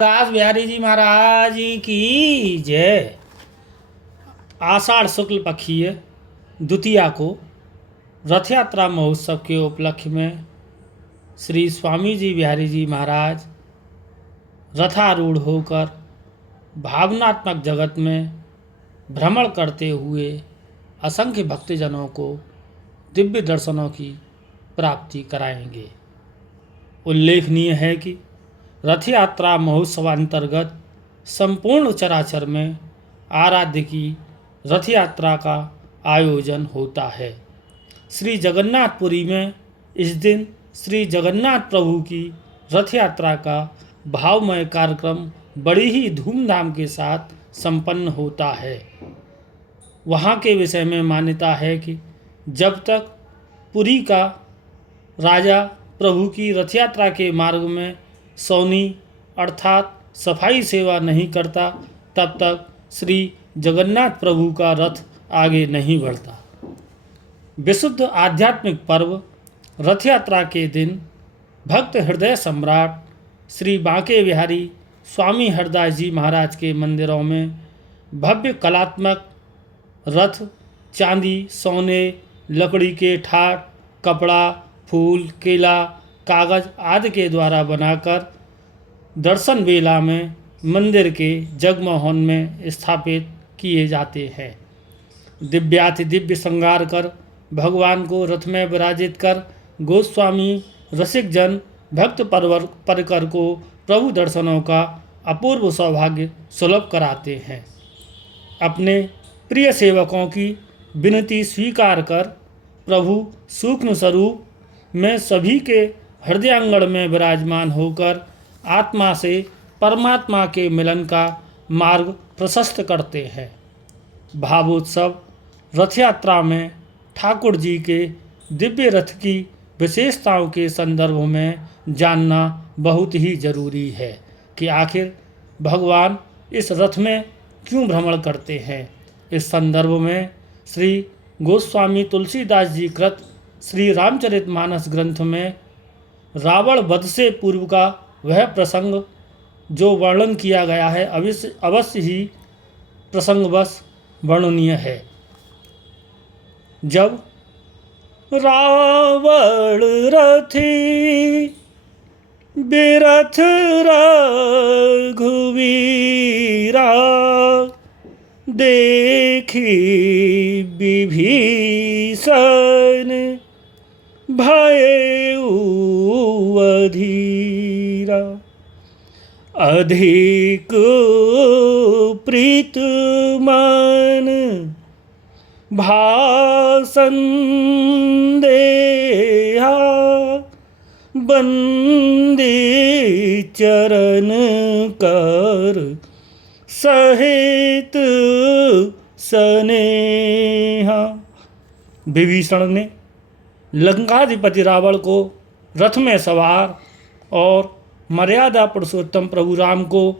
दास बिहारी जी महाराज की जय। आषाढ़ शुक्ल पक्षीय द्वितीया को रथ यात्रा महोत्सव के उपलक्ष्य में श्री स्वामी जी बिहारी जी महाराज रथारूढ़ होकर भावनात्मक जगत में भ्रमण करते हुए असंख्य भक्तजनों को दिव्य दर्शनों की प्राप्ति कराएंगे। उल्लेखनीय है कि रथ यात्रा महोत्सवांतर्गत संपूर्ण चराचर में आराध्य की रथ यात्रा का आयोजन होता है। श्री जगन्नाथपुरी में इस दिन श्री जगन्नाथ प्रभु की रथ यात्रा का भावमय कार्यक्रम बड़ी ही धूमधाम के साथ संपन्न होता है। वहाँ के विषय में मान्यता है कि जब तक पुरी का राजा प्रभु की रथ यात्रा के मार्ग में सौनी अर्थात सफाई सेवा नहीं करता, तब तक श्री जगन्नाथ प्रभु का रथ आगे नहीं बढ़ता। विशुद्ध आध्यात्मिक पर्व रथ यात्रा के दिन भक्त हृदय सम्राट श्री बांके बिहारी स्वामी हरदास जी महाराज के मंदिरों में भव्य कलात्मक रथ चांदी, सोने, लकड़ी के ठाट, कपड़ा, फूल, केला, कागज आदि के द्वारा बनाकर दर्शन बेला में मंदिर के जगमोहन में स्थापित किए जाते हैं। दिव्याति दिव्य श्रृंगार कर भगवान को रथ में विराजित कर गोस्वामी रसिक जन भक्त परकर को प्रभु दर्शनों का अपूर्व सौभाग्य सुलभ कराते हैं। अपने प्रिय सेवकों की विनती स्वीकार कर प्रभु सूक्ष्म स्वरूप में सभी के हृदयांगण में विराजमान होकर आत्मा से परमात्मा के मिलन का मार्ग प्रशस्त करते हैं। भावोत्सव रथ यात्रा में ठाकुर जी के दिव्य रथ की विशेषताओं के संदर्भ में जानना बहुत ही जरूरी है कि आखिर भगवान इस रथ में क्यों भ्रमण करते हैं। इस संदर्भ में श्री गोस्वामी तुलसीदास जी कृत श्री रामचरितमानस ग्रंथ में रावण वध से पूर्व का वह प्रसंग जो वर्णन किया गया है अवश्य ही प्रसंगवश वर्णनीय है। जब रावण रथी बिरथ रघुवीरा देखी विभीषण भयउ अधीरा अधिक प्रीत मन भाषण देहा बंदी चरण कर सहित स्नेहा। विभीषण ने लंकाधिपति रावण को रथ में सवार और मर्यादा पुरुषोत्तम प्रभु राम को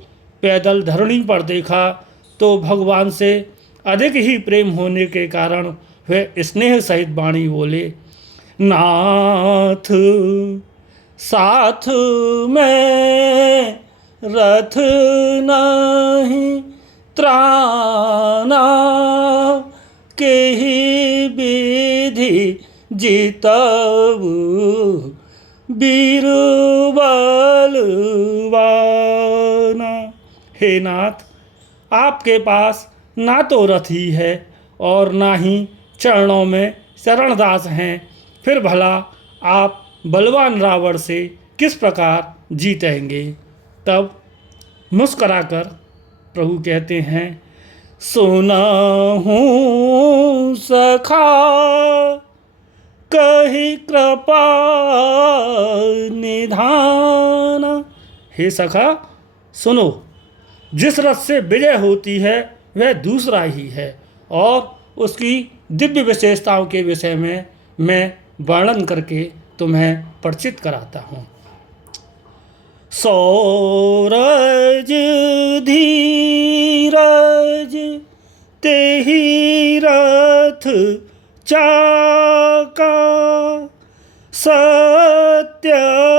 पैदल धरणी पर देखा तो भगवान से अधिक ही प्रेम होने के कारण वे स्नेह सहित वाणी बोले, नाथ साथ में रथ नहीं त्राना के ही विधि जीतबु वीर बलवाना। हे नाथ, आपके पास ना तो रथ ही है और ना ही चरणों में शरणदास हैं, फिर भला आप बलवान रावण से किस प्रकार जीतेंगे। तब मुस्कराकर प्रभु कहते हैं, सुना हूँ सखा कही कृपा निधान। हे सखा सुनो, जिस रथ से विजय होती है वह दूसरा ही है और उसकी दिव्य विशेषताओं के विषय में मैं वर्णन करके तुम्हें परिचित कराता हूँ। सौरज धीरज तेहि रथ चाका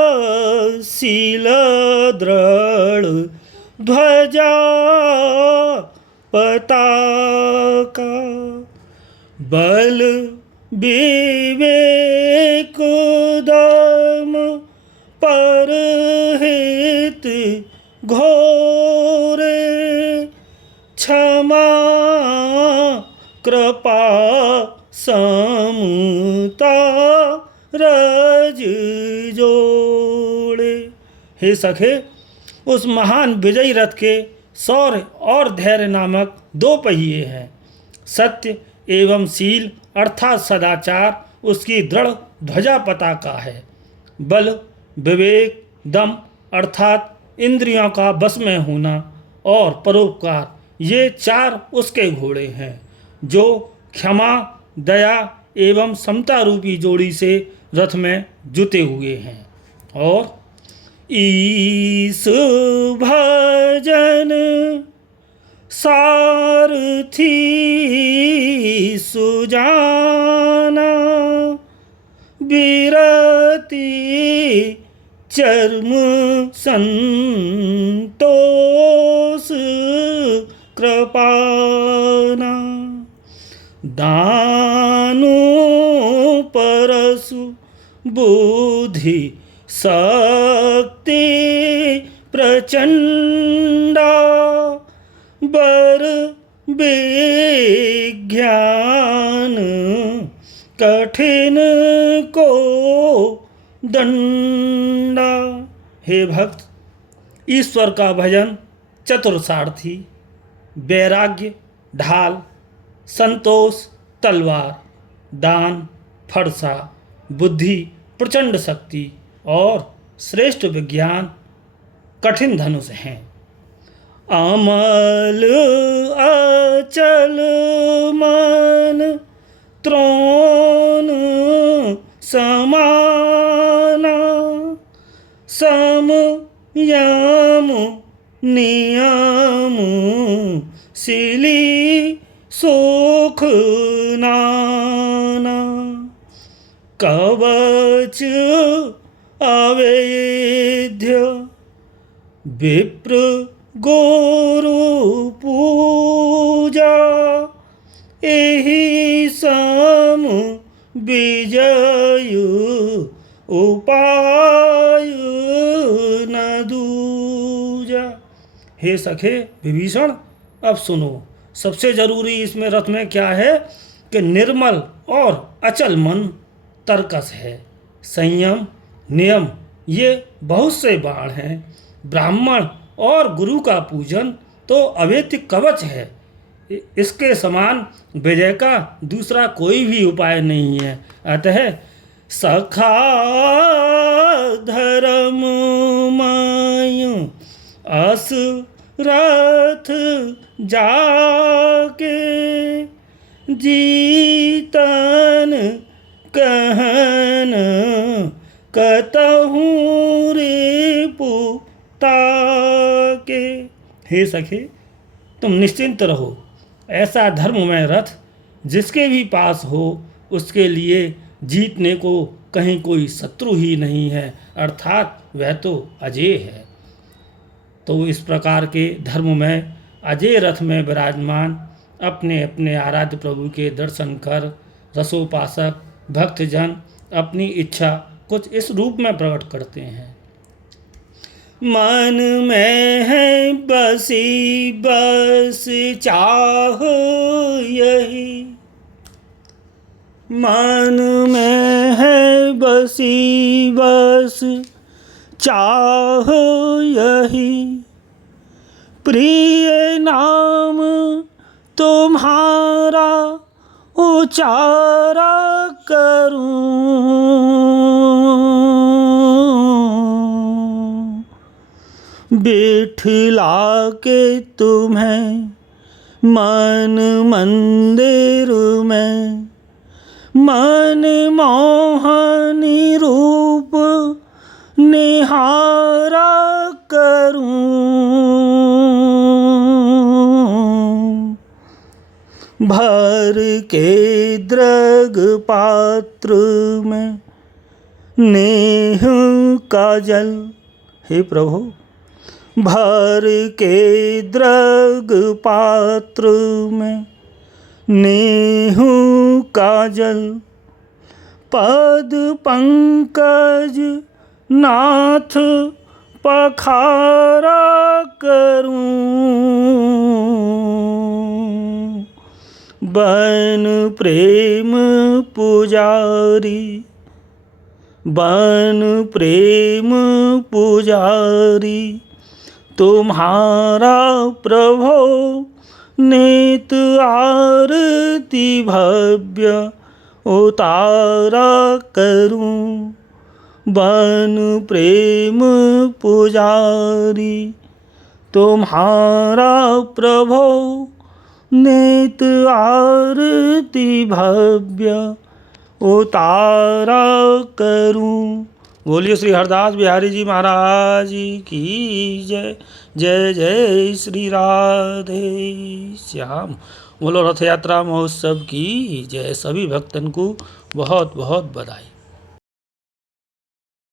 सत्यशील दृढ़ ध्वजा पताका, बल विवेक दम परहित घोरे, क्षमा कृपा समता रज जोड़े। हे सखे, उस महान विजयी रथ के शौर्य और धैर्य नामक दो पहिए हैं। सत्य एवं शील अर्थात सदाचार उसकी दृढ़ ध्वजा पताका है। बल विवेक दम अर्थात इंद्रियों का बस में होना और परोपकार ये चार उसके घोड़े हैं, जो क्षमा दया एवं समता रूपी जोड़ी से रथ में जुते हुए हैं। और ईश भजन सारथी सुजाना, बिरती चर्म संतोष कृपाना, दानु परसु बुद्धि शक्ति प्रचंडा, बर विज्ञान कठिन को दंडा। हे भक्त, ईश्वर का भजन चतुर-सारथी, वैराग्य ढाल, संतोष तलवार, दान फरसा, बुद्धि प्रचंड शक्ति और श्रेष्ठ विज्ञान कठिन धनुष हैं। अमल अचल मन त्रोण समाना, सम यम नियम सिली सुख नाना, कवच अवेद्य विप्र गुरु पूजा, एहि सम विजय उपाय न दूजा। हे सखे विभीषण, अब सुनो, सबसे जरूरी इसमें रथ में क्या है कि निर्मल और अचल मन तरकस है। संयम नियम ये बहुत से बाण हैं। ब्राह्मण और गुरु का पूजन तो अवेद्य कवच है। इसके समान विजय का दूसरा कोई भी उपाय नहीं है। अतः सखा धर्ममय अस रथ जाके, जीतन कहन कतहूँ रिपु ताके। हे सखे, तुम निश्चिंत रहो। ऐसा धर्ममय रथ जिसके भी पास हो उसके लिए जीतने को कहीं कोई शत्रु ही नहीं है, अर्थात वह तो अजेय है। तो इस प्रकार के धर्ममय अजेय रथ में विराजमान अपने अपने आराध्य प्रभु के दर्शन कर रसोपासक भक्तजन अपनी इच्छा कुछ इस रूप में प्रकट करते हैं। मन में है बसी बस चाह यही, मन में है बसी बस चाह यही, प्रिय नाम तुम्हारा उचारा करूं, बिठला के तुम्हें मन मंदिर में, मन मोहनी रूप निहारा करूं, भर के द्रग पात्र में नेह का जल। हे प्रभु, भर के द्रग पात्र में नेहु काजल, पद पंकज नाथ पखारा करूं। बन प्रेम पुजारी, बन प्रेम पुजारी, तुम्हारा प्रभो नित आरती भव्य उतारा करूं। बन प्रेम पुजारी, तुम्हारा प्रभो नित आरती भव्य उतारा करूं। बोलिए श्री हरदास बिहारी जी महाराज की जय। जय जय श्री राधे श्याम। बोलो रथ यात्रा महोत्सव की जय। सभी भक्तन को बहुत बहुत बधाई।